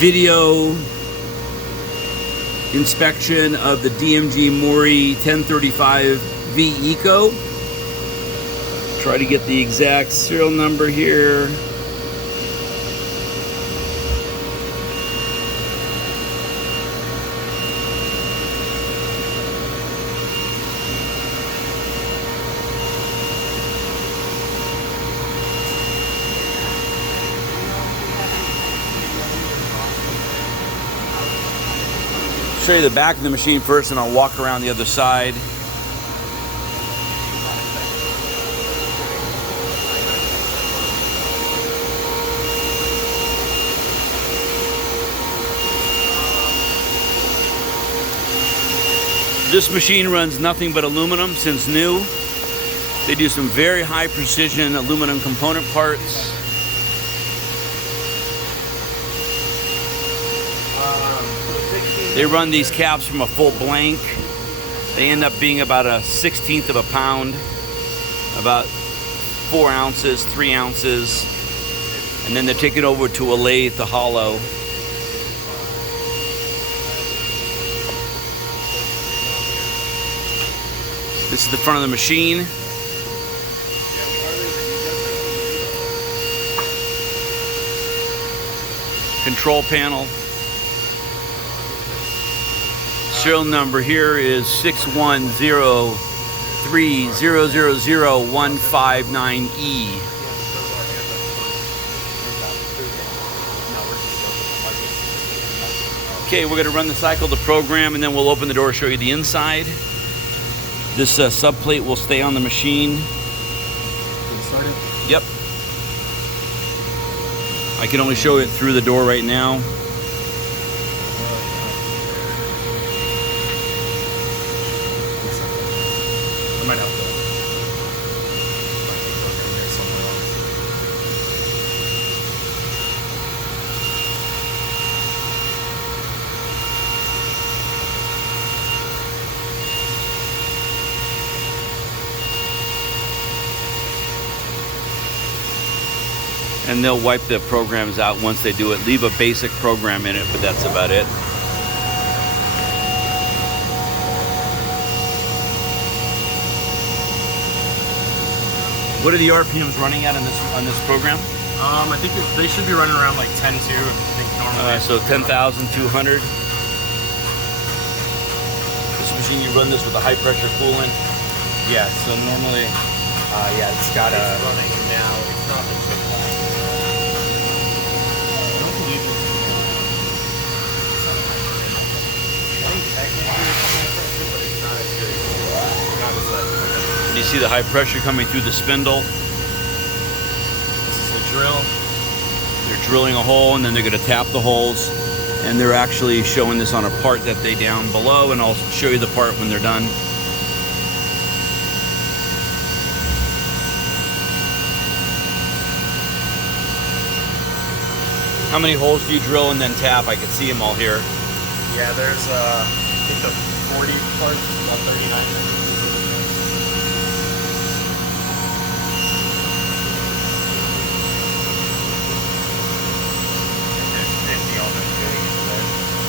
video inspection of the DMG Mori 1035V Eco. Try to get the exact serial number here. Show you the back of the machine first, and I'll walk around the other side. This machine runs nothing but aluminum since new. They do some very high precision aluminum component parts. They run these caps from a full blank. They end up being about a 1/16 of a pound, about 4 ounces, 3 ounces. And then they take it over to a lathe to hollow. This is the front of the machine. Control panel. Serial number here is 61030000159E. Okay, we're going to run the cycle to program, and then we'll open the door and show you the inside. This subplate will stay on the machine. Yep. I can only show it through the door right now. And they'll wipe the programs out once they do it. Leave a basic program in it, but that's about it. What are the RPMs running at on this program? I think they should be running around like 10 too. I think normally. So 10,200. This machine, you run this with a high pressure coolant. Yeah. So normally, yeah, it's got a. It's running now. It's not the chip line. You see the high pressure coming through the spindle. This is the drill. They're drilling a hole, and then they're going to tap the holes, and they're actually showing this on a part that they down below, and I'll show you the part when they're done. How many holes do you drill and then tap? I can see them all here. Yeah, there's I think the 40 parts, about 39.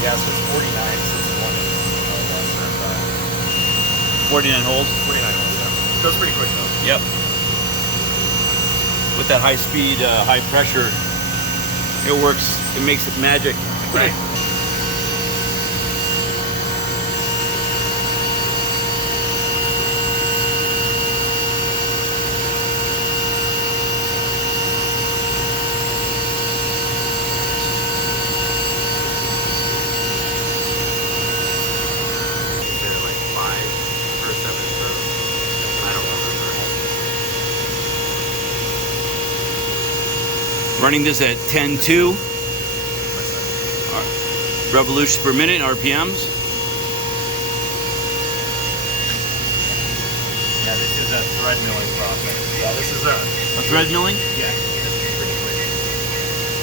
Yeah, so it's 49, so it's one is 49 holes? 49 holes, yeah. Goes pretty quick though. Yep. With that high speed, high pressure, it works, it makes it magic. Right. Running this at 10.2 revolutions per minute, RPMs. Yeah, this is a thread milling process. Yeah, this is a thread milling? Yeah, this is pretty quick.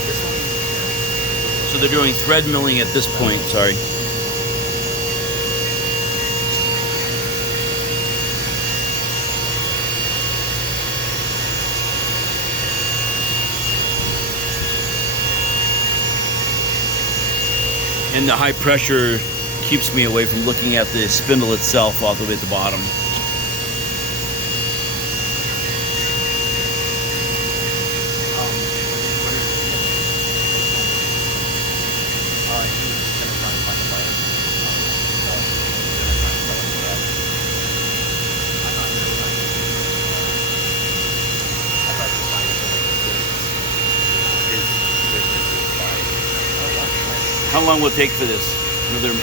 This one. So they're doing thread milling at this point, sorry. And the high pressure keeps me away from looking at the spindle itself all the way at the bottom. How long will it take for this? Another.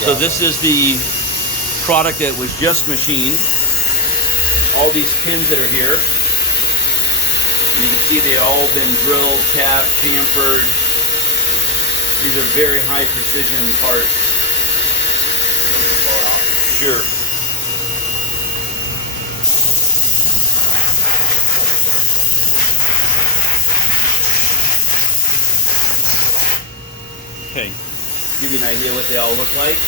So this is the product that was just machined. All these pins that are here. And you can see they've all been drilled, tapped, chamfered. These are very high precision parts. Sure. Okay. Give you an idea what they all look like.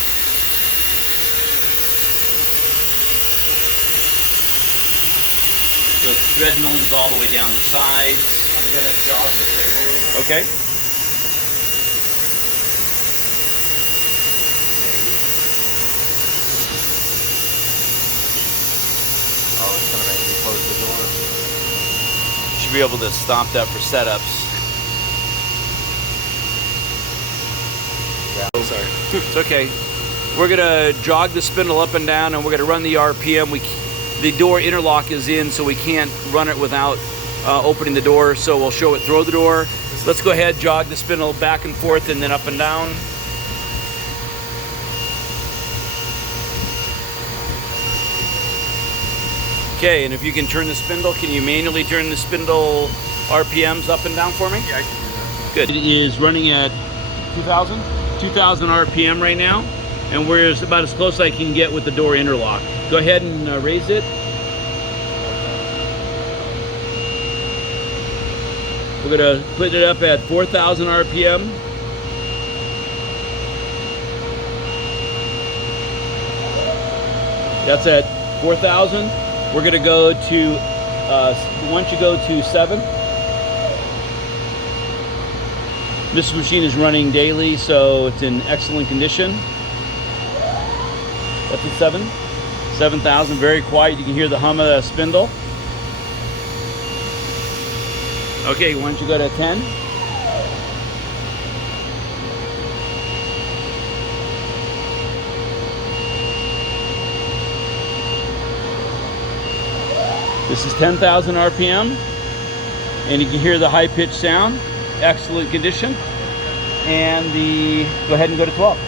So thread milling's all the way down the sides. I'm gonna jog the table. Okay. Oh, it's gonna make me close the door. Should be able to stop that for setups. Yeah, sorry. It's okay. We're gonna jog the spindle up and down, and we're gonna run the RPM. The door interlock is in, so we can't run it without opening the door. So we'll show it through the door. Let's go ahead, jog the spindle back and forth, and then up and down. Okay, and if you can turn the spindle, can you manually turn the spindle RPMs up and down for me? Yeah, I can do that. Good. It is running at 2,000 RPM right now, and we're about as close as I can get with the door interlock. Go ahead and raise it. We're gonna put it up at 4,000 RPM. That's at 4,000. We're gonna go to, once you go to 7, this machine is running daily, so it's in excellent condition. That's at 7,000, very quiet. You can hear the hum of the spindle. Okay, why don't you go to 10? This is 10,000 RPM, and you can hear the high-pitched sound. Excellent condition. And go ahead and go to 12.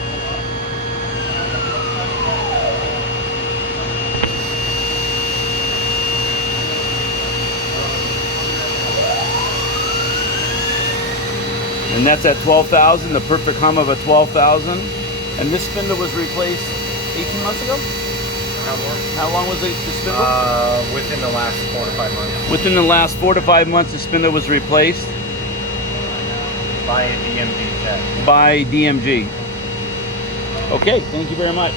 And that's at 12,000, the perfect hum of a 12,000. And this spindle was replaced 18 months ago? How long was the spindle? Within the last 4 to 5 months. Within the last 4 to 5 months, the spindle was replaced. By a DMG tech. By DMG. Okay, thank you very much.